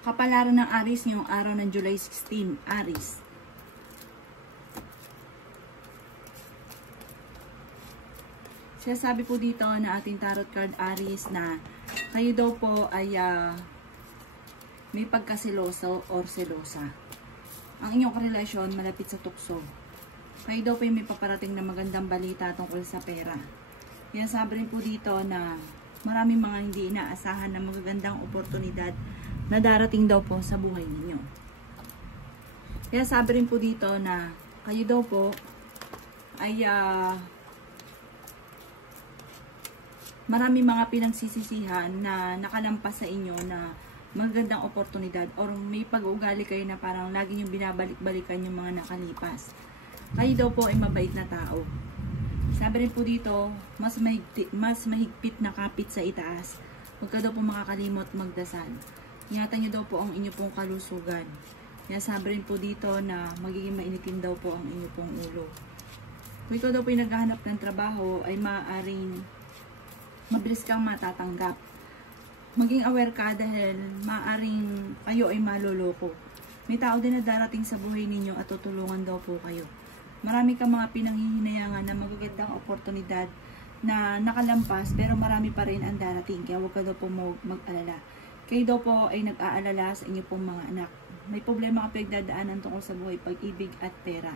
Kapalaran ng Aries ngayong araw ng July 16, Aries. Sinasabi po dito na ating tarot card Aries na kayo daw po ay may pagkasiloso or selosa. Ang inyong karelasyon malapit sa tukso. Kayo daw po ay may paparating na magandang balita tungkol sa pera. Sinasabi rin po dito na maraming mga hindi inaasahan na magagandang oportunidad na darating daw po sa buhay ninyo. Kaya sabi rin po dito na kayo daw po ay marami mga pinagsisisihan na nakalampas sa inyo na magandang oportunidad or may pag-uugali kayo na parang lagi nyo binabalik-balikan yung mga nakalipas. Kayo daw po ay mabait na tao. Sabi rin po dito, mas mahigpit na kapit sa itaas. Huwag ka daw po makakalimot magdasal. Ingatan nyo daw po ang inyo pong kalusugan. Kaya sabi rin po dito na magiging mainitin daw po ang inyo pong ulo. Kung ikaw daw po yung naghahanap ng trabaho, ay maaaring mabilis kang matatanggap. Maging aware ka dahil maaaring kayo ay maloloko. May tao din na darating sa buhay ninyo at tutulungan daw po kayo. Marami kang mga pinanghihinayangan na magagandang oportunidad na nakalampas pero marami pa rin ang darating. Kaya huwag ka daw po mag-alala. Kayo daw po ay nag-aalala sa inyo pong mga anak. May problema ka pinagdadaanan tungkol sa buhay, pag-ibig at pera.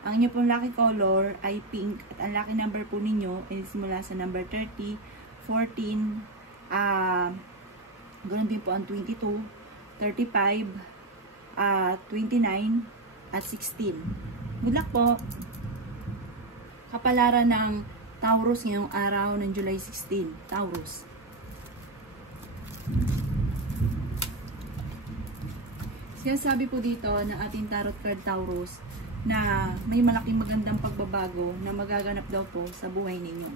Ang inyo pong lucky color ay pink at ang lucky number po ninyo ay simula sa number 30, 14, ganoon din po ang 22, 35, 29, at 16. Good luck po! Kapalaran ng Taurus ngayong araw ng July 16. Taurus. Sinasabi po dito ng ating tarot card Taurus na may malaking magandang pagbabago na magaganap daw po sa buhay ninyo.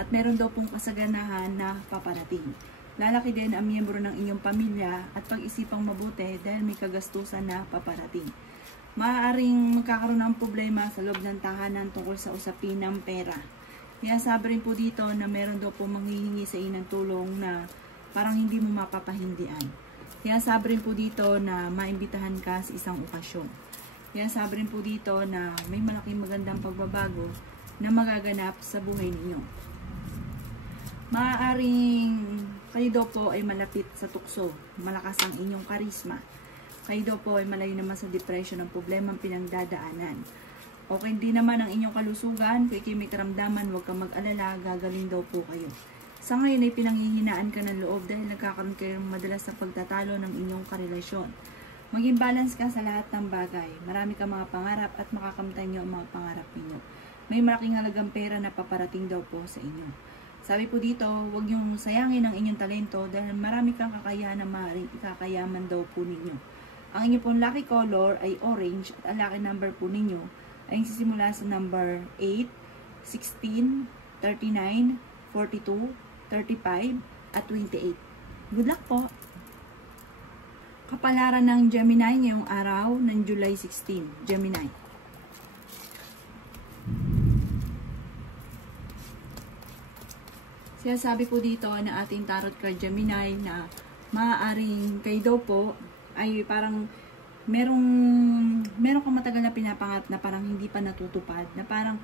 At meron daw pong kasaganahan na paparating. Lalaki din ang miyembro ng inyong pamilya at pag-isipang mabuti dahil may kagastusan na paparating. Maaaring magkakaroon ng problema sa loob ng tahanan tungkol sa usapin ng pera. Kaya sabi rin po dito na meron daw po manghihingi sa inyo ng tulong na parang hindi mo mapapahindian. Kaya sabi rin po dito na maimbitahan ka sa isang okasyon. Kaya sabi rin po dito na may malaking magandang pagbabago na magaganap sa buhay ninyo. Maaaring kayo daw po ay malapit sa tukso, malakas ang inyong karisma. Kayo daw po ay malayo naman sa depression ng problemang pinagdadaanan. Okay din naman ang inyong kalusugan, kung ikay may karamdaman, huwag kang mag-alala, gagaling daw po kayo. Sa ngayon ay pinanghihinaan ka ng loob dahil nagkakaroon kayo madalas sa pagtatalo ng inyong karelasyon. Maging balance ka sa lahat ng bagay. Marami kang mga pangarap at makakamtan nyo ang mga pangarap ninyo. May malaking halagang pera na paparating daw po sa inyo. Sabi po dito, huwag nyong sayangin ang inyong talento dahil marami kang kakayahan na maaaring ikakayaman daw po ninyo. Ang inyong pong lucky color ay orange at ang lucky number po ninyo ay sisimula sa number 8, 16, 39, 42, 35, at 28. Good luck po! Kapalaran ng Gemini ngayong araw ng July 16. Gemini. Sinasabi po dito na ating tarot card Gemini na maaaring kayo daw po ay parang merong kang matagal na pinapangarap na parang hindi pa natutupad. Na parang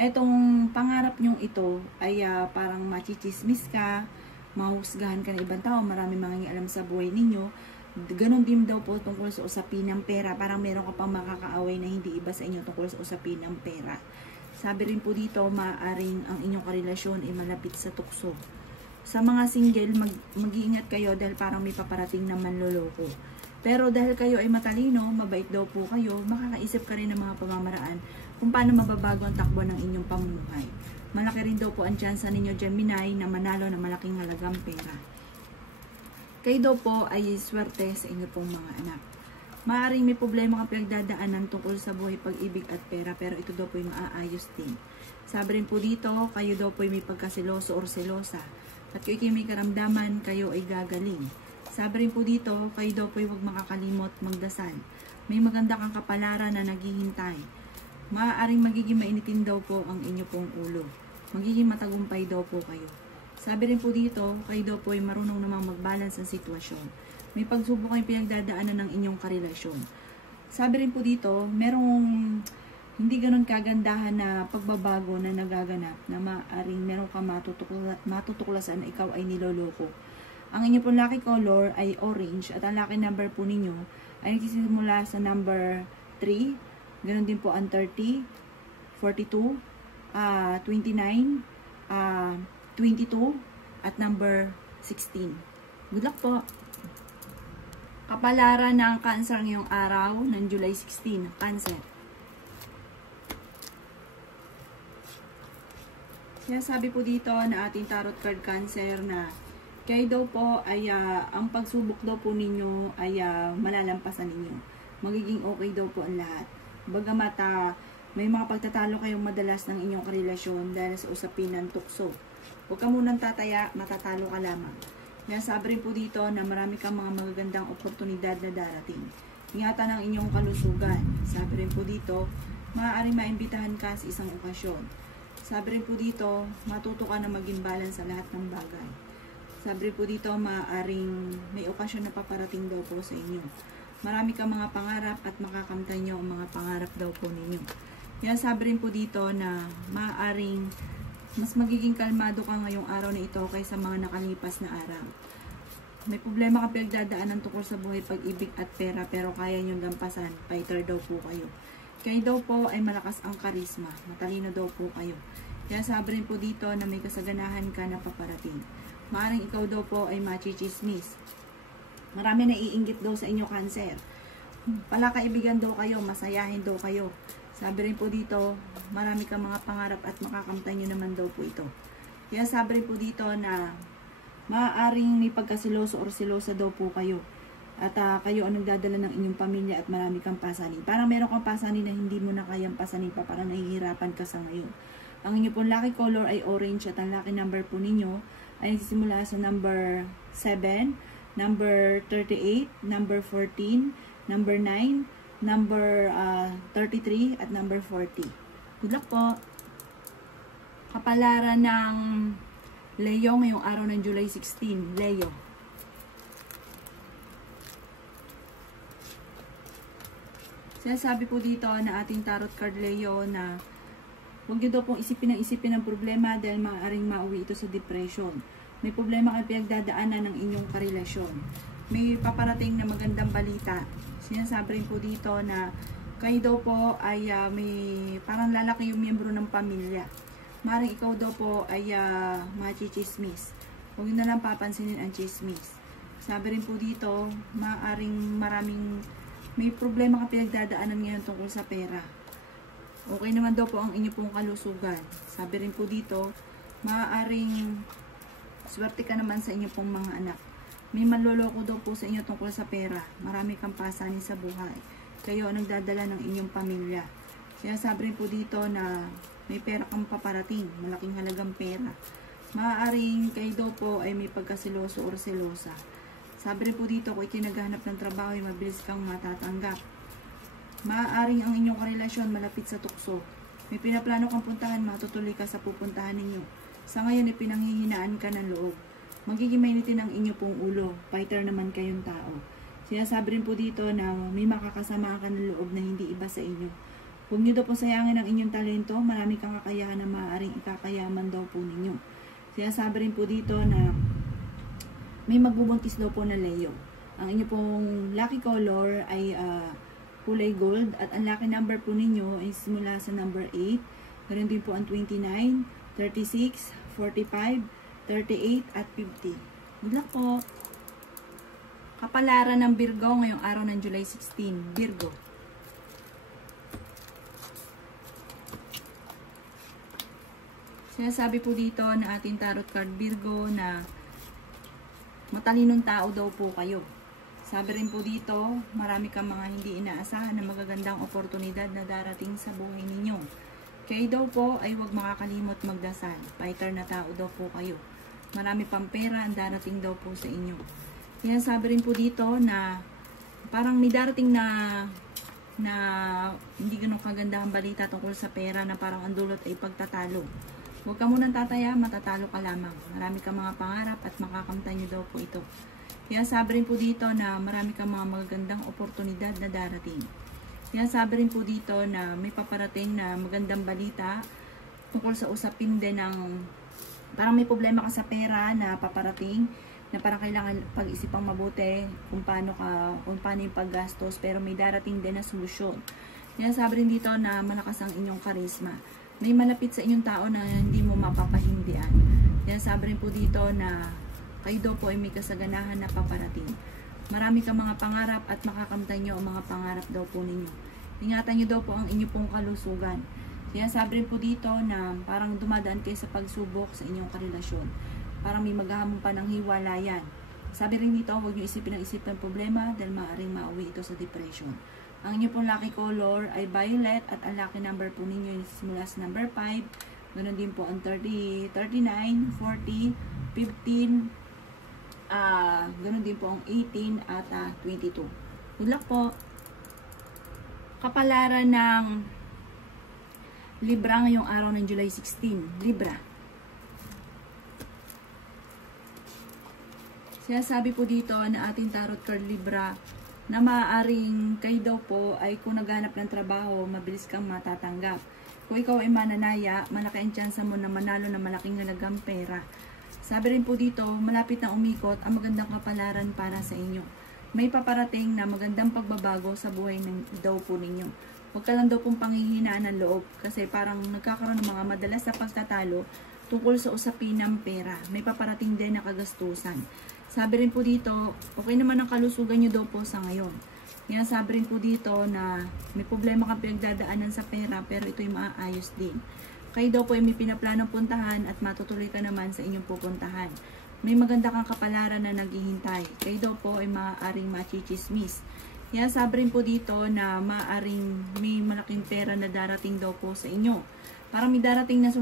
etong pangarap nyong ito ay parang machichismis ka, mahusgahan ka ng ibang tao, marami mangingialam sa buhay ninyo. Ganon din daw po tungkol sa usapin ng pera. Parang meron ka pang makakaaway na hindi iba sa inyo tungkol sa usapin ng pera. Sabi rin po dito, maaaring ang inyong karelasyon ay malapit sa tukso. Sa mga single, mag-iingat kayo dahil parang may paparating na manloloko. Pero dahil kayo ay matalino, mabait daw po kayo, makakaisip ka rin ng mga pamamaraan kung paano mababago ang takbo ng inyong pamumuhay. Malaki rin daw po ang tsansa ninyo Gemini na manalo ng malaking halagang pera. Kayo daw po ay swerte sa inyo pong mga anak. Maaaring may problema kang pinagdadaanan tungkol sa buhay, pag-ibig at pera, pero ito daw po ay maaayos din. Sabi rin po dito, kayo daw po ay may pagkasiloso or selosa. At kung may karamdaman, kayo ay gagaling. Sabi rin po dito, kayo daw po ay huwag makakalimot magdasal. May maganda kang kapalaran na naghihintay. Maaaring magiging mainitin daw po ang inyo pong ulo. Magiging matagumpay daw po kayo. Sabi rin po dito, kayo daw po ay marunong namang mag-balance ang sitwasyon. May pagsubok kayong pinagdadaanan ng inyong karelasyon. Sabi rin po dito, merong hindi ganun kagandahan na pagbabago na nagaganap na maaring meron ka matutuklasan na ikaw ay niloloko. Ang inyong pong lucky color ay orange at ang lucky number po ninyo ay nagsisimula sa number 3. Ganun din po ang 30, 42, 29, 22, at number 16. Good luck po! Kapalaran ng Cancer ngayong araw ng July 16, Cancer. Kaya sabi po dito na ating tarot card Cancer na kayo daw po ay ang pagsubok daw po ninyo ay malalampasan ninyo. Magiging okay daw po ang lahat. Bagamat may mga pagtatalo kayong madalas ng inyong karelasyon dahil sa usapin ng tukso. Huwag ka munang tataya, matatalo ka lamang. Kaya sabi rin po dito na marami kang mga magagandang oportunidad na darating. Ingatan ang inyong kalusugan. Sabi rin po dito, maaaring maimbitahan ka sa isang okasyon. Sabi rin po dito, matuto ka na maging balance sa lahat ng bagay. Sabi rin po dito, maaaring may okasyon na paparating daw po sa inyo. Marami kang mga pangarap at makakamtan nyo ang mga pangarap daw po ninyo. Kaya sabi rin po dito na maaaring mas magiging kalmado ka ngayong araw na ito kaysa mga nakalipas na araw. May problema ka pinagdadaanan tungkol sa buhay, pag-ibig at pera pero kaya niyong lampasan. Fighter daw po kayo. Kayo daw po ay malakas ang karisma. Matalino daw po kayo. Kaya sabi rin po dito na may kasaganahan ka na paparating. Maaaring ikaw daw po ay machichismis. Marami na iinggit daw sa inyo, Cancer. Palakaibigan daw kayo, masayahin daw kayo. Sabi rin po dito, marami kang mga pangarap at makakamtan nyo naman daw po ito. Kaya sabi rin po dito na maaaring may pagkasiloso or silosa daw po kayo. At kayo ang nagdadala ng inyong pamilya at marami kang pasanin. Parang meron kang pasanin na hindi mo na kayang pasanin pa, parang nahihirapan ka sa ngayon. Ang inyong pong lucky color ay orange at ang lucky number po ninyo ay nagsisimula sa number 7, number 38, number 14, number 9, number 33 at number 40. Good luck po! Kapalaran ng Leo ngayong araw ng July 16. Leo. Sinasabi po dito na ating tarot card Leo na huwag nyo daw pong isipin ng problema dahil maaaring mauwi ito sa depression. May problema kayo pinagdadaanan ng inyong karelasyon. May paparating na magandang balita. Sinasabi rin po dito na kayo daw po ay may parang lalaki yung miyembro ng pamilya. Maring ikaw daw po ay machichismis. Huwag na lang papansinin ang chismis. Sabi rin po dito, maaring may problema ka pinagdadaanan ngayon tungkol sa pera. Okay naman daw po ang inyo pong kalusugan. Sabi rin po dito, maaaring swerte ka naman sa inyo pong mga anak. May manloloko daw po sa inyo tungkol sa pera. Marami kang pasanin sa buhay. Kayo ang nagdadala ng inyong pamilya. Kaya sabi rin po dito na may pera kang paparating. Malaking halagang pera. Maaaring kayo daw po ay may pagkasiloso or selosa. Sabi rin po dito kung itinaghanap ng trabaho ay mabilis kang matatanggap. Maaaring ang inyong karelasyon malapit sa tukso. May pinaplano kang puntahan, matutuloy ka sa pupuntahan ninyo. Sa ngayon ay pinanghihinaan ka ng loob. Magiging mainitin ang inyo pong ulo. Fighter naman kayong tao. Sinasabi rin po dito na may makakasama ka ng loob na hindi iba sa inyo. Huwag nyo daw po sayangin ang inyong talento. Marami kang kakayahan na maaaring ikakayaman daw po ninyo. Sinasabi rin po dito na may magbubuntis daw po na Leo. Ang inyo pong lucky color ay kulay gold at ang lucky number po ninyo ay simula sa number 8. Meron din po ang 29, 36, 45, 38 at 50. Good luck po! Kapalaran ng Virgo ngayong araw ng July 16. Virgo. Sinasabi po dito na ating tarot card Virgo na matalinong tao daw po kayo. Sabi rin po dito, marami kang mga hindi inaasahan na magagandang oportunidad na darating sa buhay ninyo. Kayo daw po ay huwag makakalimot magdasal. Fighter na tao daw po kayo. Marami pang pera ang darating daw po sa inyo. Kaya sabi rin po dito na parang may darating na hindi ganun kagandang balita tungkol sa pera na parang ang dulot ay pagtatalo. Huwag ka munang tataya, matatalo ka lamang. Marami kang mga pangarap at makakamtan nyo daw po ito. Kaya sabi rin po dito na marami kang mga magagandang oportunidad na darating. Kaya sabi rin po dito na may paparating na magandang balita tungkol sa usapin din ng parang may problema ka sa pera na paparating, na parang kailangan pag-isipang mabuti kung paano yung paggastos, pero may darating din na solusyon. Kaya sabi rin dito na malakas ang inyong karisma. May malapit sa inyong tao na hindi mo mapapahindian. Kaya sabi rin po dito na kayo daw po ay may kasaganahan na paparating. Marami kang mga pangarap at makakamtan nyo ang mga pangarap daw po ninyo. Ingatan nyo daw po ang inyong pong kalusugan. Kaya sabi rin po dito na parang dumadaan kayo sa pagsubok sa inyong karelasyon. Parang may maghahamon pa ng hiwalayan. Sabi rin dito, huwag nyo isipin ang isipin problema dahil maaaring mauwi ito sa depression. Ang inyong pong lucky color ay violet at ang lucky number po ninyo ay simula sa number 5. Ganon din po ang 30, 39, 40, 15, ganon din po ang 18 at 22. Good luck po. Kapalaran ng Libra ngayong araw ng July 16. Libra. Sinasabi po dito na ating tarot card Libra na maaaring kayo daw po ay kung naghanap ng trabaho, mabilis kang matatanggap. Kung ikaw ay mananaya, malaki ang tsansa mo na manalo na malaking halagang pera. Sabi rin po dito, malapit na umikot ang magandang kapalaran para sa inyo. May paparating na magandang pagbabago sa buhay ng daw po ninyo. Huwag ka lang daw pong panghihinaan ng loob kasi parang nagkakaroon ng mga madalas na pagtatalo tungkol sa usapin ng pera. May paparating din na kagastusan. Sabi rin po dito, okay naman ang kalusugan nyo daw po sa ngayon. Kaya sabi rin po dito na may problema kang pinagdadaanan sa pera pero ito'y maaayos din. Kayo daw po ay may pinaplanong puntahan at matutuloy ka naman sa inyong pupuntahan. May maganda kang kapalaran na naghihintay. Kayo daw po ay maaaring machichismis. Kaya sabi rin po dito na maaaring may malaking pera na darating daw po sa inyo. Parang may darating na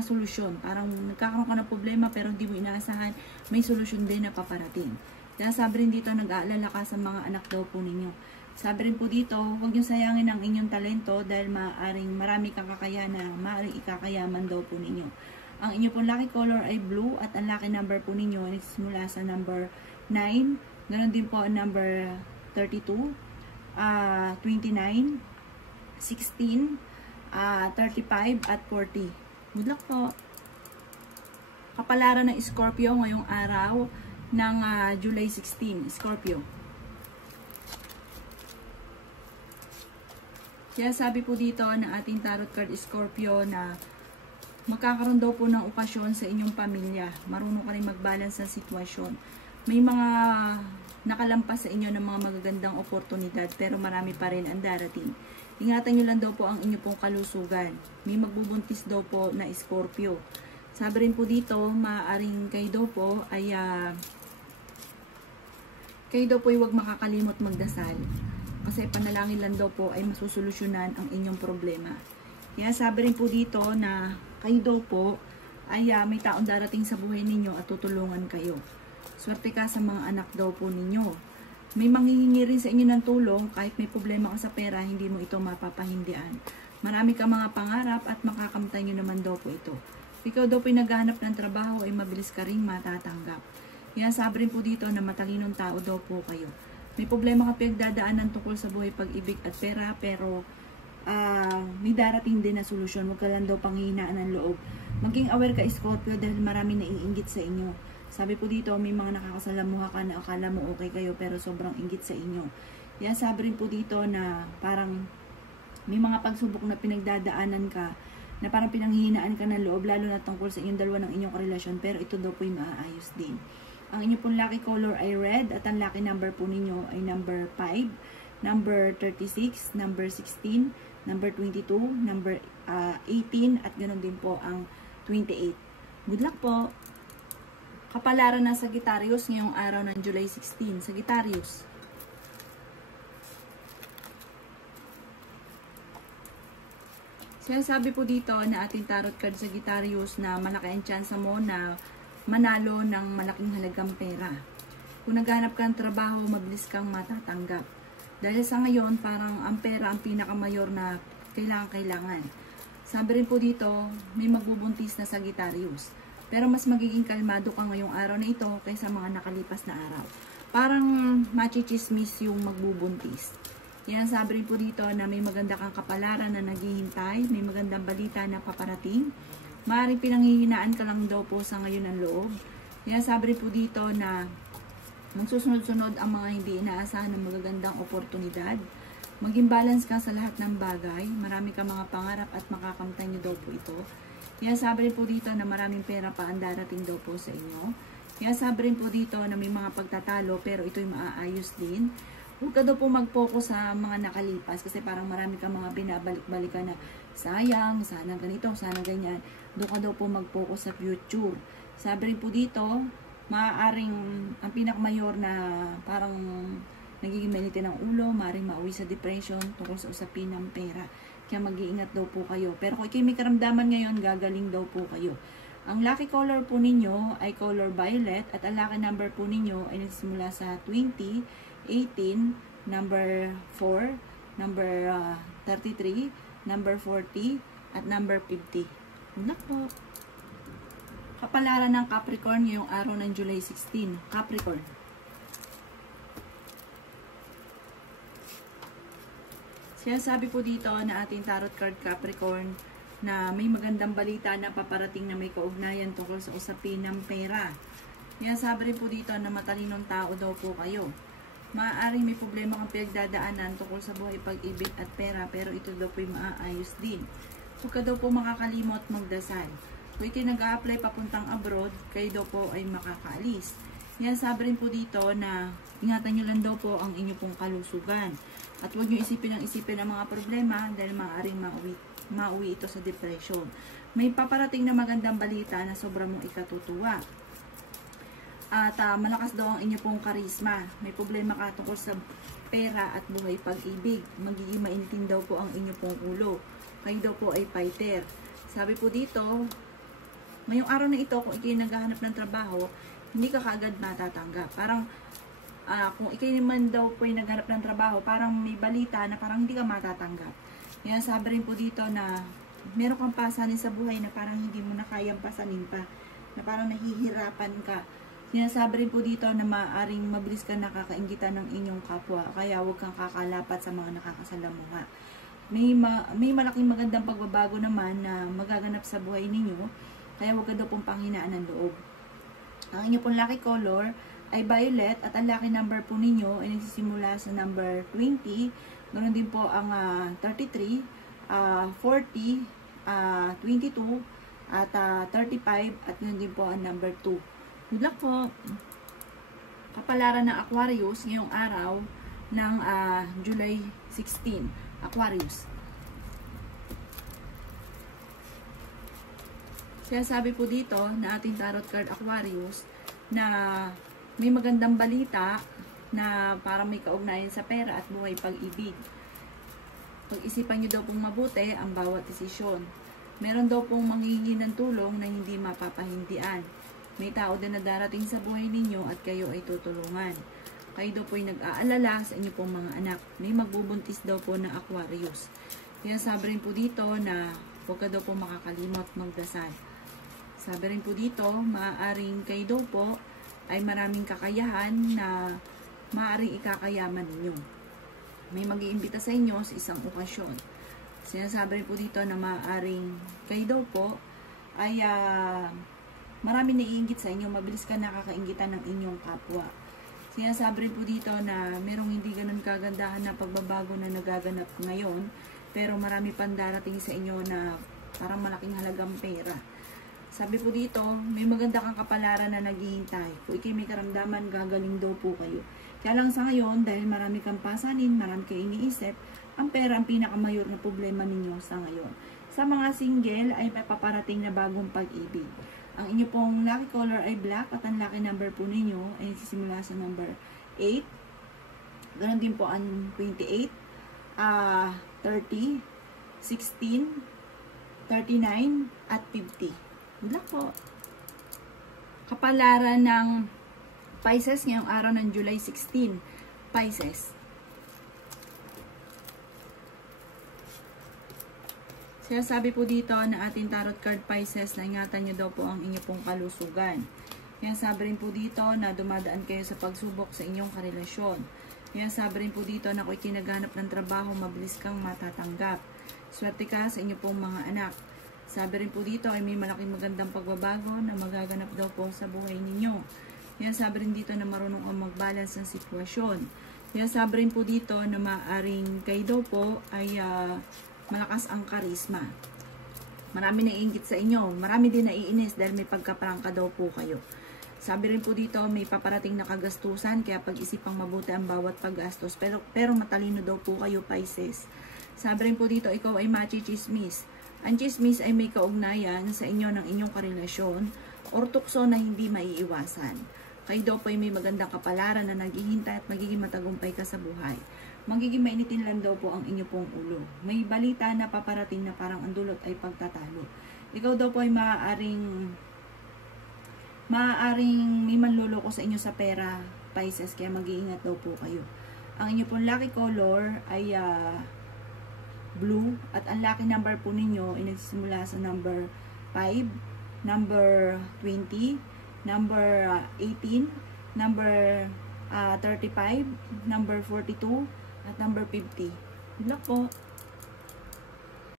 solusyon. Parang nagkakaroon ka ng problema pero hindi mo inaasahan, may solusyon din na paparating. Kaya sabi rin dito, nag-aalala ka sa mga anak daw po ninyo. Sabi rin po dito, huwag niyo sayangin ang inyong talento dahil maaaring marami kang kakayanan, maaaring ikakayaman daw po ninyo. Ang inyong pong lucky color ay blue at ang lucky number po ninyo ay simula sa number 9. Ganon din po ang number 32, 29, 16, 35 at 40. Good luck po. Kapalaran ng Scorpio ngayong araw ng July 16. Scorpio. Kaya sabi po dito na ating tarot card Scorpio na magkakaroon daw po ng okasyon sa inyong pamilya. Marunong ka rin mag-balance ng sitwasyon. May mga nakalampas sa inyo ng mga magagandang oportunidad pero marami pa rin ang darating. Ingatan nyo lang daw po ang inyong pong kalusugan. May magbubuntis daw po na Scorpio. Sabi rin po dito, maaaring kayo daw po ay huwag makakalimot magdasal. Kasi panalangin lang daw po ay masusolusyonan ang inyong problema. Kaya sabi rin po dito na kayo daw po ay may taong darating sa buhay ninyo at tutulungan kayo. Swerte ka sa mga anak daw po ninyo. May manghihingi rin sa inyo ng tulong kahit may problema ka sa pera, hindi mo ito mapapahindian. Marami ka mga pangarap at makakamtan nyo naman daw po ito. Ikaw daw po naghahanap ng trabaho ay mabilis ka rin matatanggap. Kaya sabi rin po dito na matalinong tao daw po kayo. May problema ka pinagdadaanan tungkol sa buhay, pag-ibig at pera pero may darating din na solusyon. Huwag ka lang daw panghihinaan ng loob. Maging aware ka Scorpio dahil marami naiinggit sa inyo. Sabi po dito, may mga nakakasalamuha ka na akala mo okay kayo pero sobrang inggit sa inyo. Kaya sabi rin po dito na parang may mga pagsubok na pinagdadaanan ka na parang pinanghihinaan ka ng loob lalo na tungkol sa inyong dalawa ng inyong relasyon pero ito daw po yung maaayos din. Ang inyong pong lucky color ay red at ang lucky number po ninyo ay number 5, number 36, number 16, number 22, number 18 at ganoon din po ang 28. Good luck po! Kapalaran ng Sagittarius ngayong araw ng July 16. Sagittarius. Sinasabi po dito na ating tarot card Sagittarius na malaki ang tsansa mo na manalo ng malaking halagang pera. Kung naghanap ka ng trabaho, mabilis kang matatanggap. Dahil sa ngayon, parang ang pera ang pinakamayor na kailangan. Sabi rin po dito, may magbubuntis na Sagittarius. Pero mas magiging kalmado ka ngayong araw na ito kaysa mga nakalipas na araw. parang machichismis yung magbubuntis. Yan, sabi rin po dito na may maganda kang kapalaran na naghihintay, may magandang balita na paparating. Maaaring pinanghihinaan ka lang daw po sa ngayon ng loob. Yan, sabi rin po dito na magsusunod-sunod ang mga hindi inaasahan ng magagandang oportunidad. Maging balance ka sa lahat ng bagay. Marami ka mga pangarap at makakamtan nyo daw po ito. Yan, sabi rin po dito na maraming pera pa ang darating daw po sa inyo. Yan, sabi rin po dito na may mga pagtatalo pero ito'y maaayos din. Huwag ka daw po mag-focus sa mga nakalipas kasi parang marami ka mga binabalik-balikan na sayang, sana ganito, sana ganyan. Doon ka daw po mag-focus sa future. Sabi rin po dito, maaaring ang pinakamayor na parang nagiging mainit ng ulo, maaaring mauwi sa depression tungkol sa usapin ng pera. Kaya mag-iingat daw po kayo. Pero kung kayo may karamdaman ngayon, gagaling daw po kayo. Ang lucky color po ninyo ay color violet at ang lucky number po ninyo ay nagsimula sa 20, 18, number 4, number 33, number 40, at number 50. Unak po. Kapalaran ng Capricorn ngayong araw ng July 16. Capricorn. Sinasabi po dito na ating tarot card Capricorn na may magandang balita na paparating na may kaugnayan tungkol sa usapin ng pera. Sinasabi rin po dito na matalinong tao daw po kayo. Maaaring may problema kang pinagdadaanan tungkol sa buhay, pag-ibig at pera pero ito daw po yung maaayos din. Huwag ka daw po makakalimot magdasal. Kung ikaw nag-a-apply papuntang abroad, kayo daw po ay makakaalis. Yan, sabi rin po dito na ingatan nyo lang daw po ang inyo pong kalusugan. At huwag nyo isipin ang mga problema dahil maaaring mauwi ito sa depression. May paparating na magandang balita na sobrang mong ikatutuwa. At malakas daw ang inyo pong karisma. May problema ka tungkol sa pera at buhay pag-ibig. Magiging mainitin daw po ang inyo pong ulo. Kayo daw po ay fighter. Sabi po dito, ngayong araw na ito, kung ikaw naghahanap ng trabaho, hindi ka kaagad matatanggap. Parang, kung ikaw naman daw po ay naghanap ng trabaho, parang may balita na parang hindi ka matatanggap. Yan, sabi rin po dito na meron kang pasanin sa buhay na parang hindi mo na kayang pasanin pa. Na parang nahihirapan ka. Sinasabi rin po dito na maaaring mabilis ka nakakaingitan ng inyong kapwa. Kaya huwag kang kakalapat sa mga nakakasalamuha. May malaking magandang pagbabago naman na magaganap sa buhay ninyo. Kaya huwag ka daw pong panghinaan ng loob. Ang inyo pong lucky color ay violet at ang lucky number po ninyo ay nagsisimula sa number 20. Ganoon din po ang 33, 40, 22, at 35 at ganoon din po ang number 2. Good luck po. Kapalaran ng Aquarius ngayong araw ng July 16. Aquarius. Sinasabi po dito na ating tarot card Aquarius na may magandang balita na parang may kaugnayan sa pera at buhay pag-ibig. Pag-isipan nyo daw pong mabuti ang bawat desisyon. Meron daw pong manghihingi ng tulong na hindi mapapahindian. May tao din na darating sa buhay ninyo at kayo ay tutulungan. Kayo daw po ay nag-aalala sa inyo pong mga anak. May magbubuntis daw po na Aquarius. Kaya sabi rin po dito na huwag ka daw po makakalimot magdasal. Sabi rin po dito, maaaring kayo daw po ay maraming kakayahan na maaaring ikakayaman ninyo. May mag-iimbita sa inyo sa isang okasyon. Sinasabi rin po dito na maaaring kayo daw po ay marami naiinggit sa inyo, mabilis ka nakakainggitan ng inyong kapwa. Sinasabi rin po dito na merong hindi ganun kagandahan na pagbabago na nagaganap ngayon, pero marami pang darating sa inyo na parang malaking halagang pera. Sabi po dito, may maganda kang kapalaran na naghihintay. Kung ikay may karamdaman, gagaling daw po kayo. Kaya lang sa ngayon, dahil marami kang pasanin, marami kayo iniisip, ang pera ang pinakamayor na problema ninyo sa ngayon. Sa mga single ay may paparating na bagong pag-ibig. Ang inyo pong lucky color ay black at ang lucky number po ninyo ay nagsisimula sa number 8. Ganon din po ang 28, 30, 16, 39, at 50. Good luck po. Kapalaran ng Pisces ngayong araw ng July 16. Pisces. Sinasabi po dito na ating tarot card Pisces na ingatan nyo daw po ang inyo pong kalusugan. Yan, sabi rin po dito na dumadaan kayo sa pagsubok sa inyong karelasyon. Yan, sabi rin po dito na kung ikinaganap ng trabaho, mabilis kang matatanggap. Swerte ka sa inyo pong mga anak. Sabi rin po dito ay may malaking magandang pagbabago na magaganap daw po sa buhay ninyo. Yan, sabi rin dito na marunong ang mag-balance ng sitwasyon. Yan, sabi rin po dito na maaring kayo daw po ay malakas ang karisma. Marami naiinggit sa inyo. Marami din naiinis dahil may pagkaprangka daw po kayo. Sabi rin po dito, may paparating na kagastusan, kaya pag-isipang mabuti ang bawat paggastos. Pero matalino daw po kayo, Pisces. Sabi rin po dito, ikaw ay machichismis. Ang chismis ay may kaugnayan sa inyo ng inyong karelasyon or tukso na hindi maiiwasan. Kayo daw po ay may magandang kapalaran na naghihintay at magiging matagumpay ka sa buhay. Magiging mainitin lang daw po ang inyo pong ulo. May balita na paparating na parang ang dulot ay pagtatalo. Ikaw daw po ay maaaring may manluloko sa inyo sa pera, Pisces, kaya mag-iingat daw po kayo. Ang inyo pong lucky color ay blue, at ang lucky number po ninyo ay nagsisimula sa number 5, number 20, number 18, number 35, number 42, at number 50. Good luck po!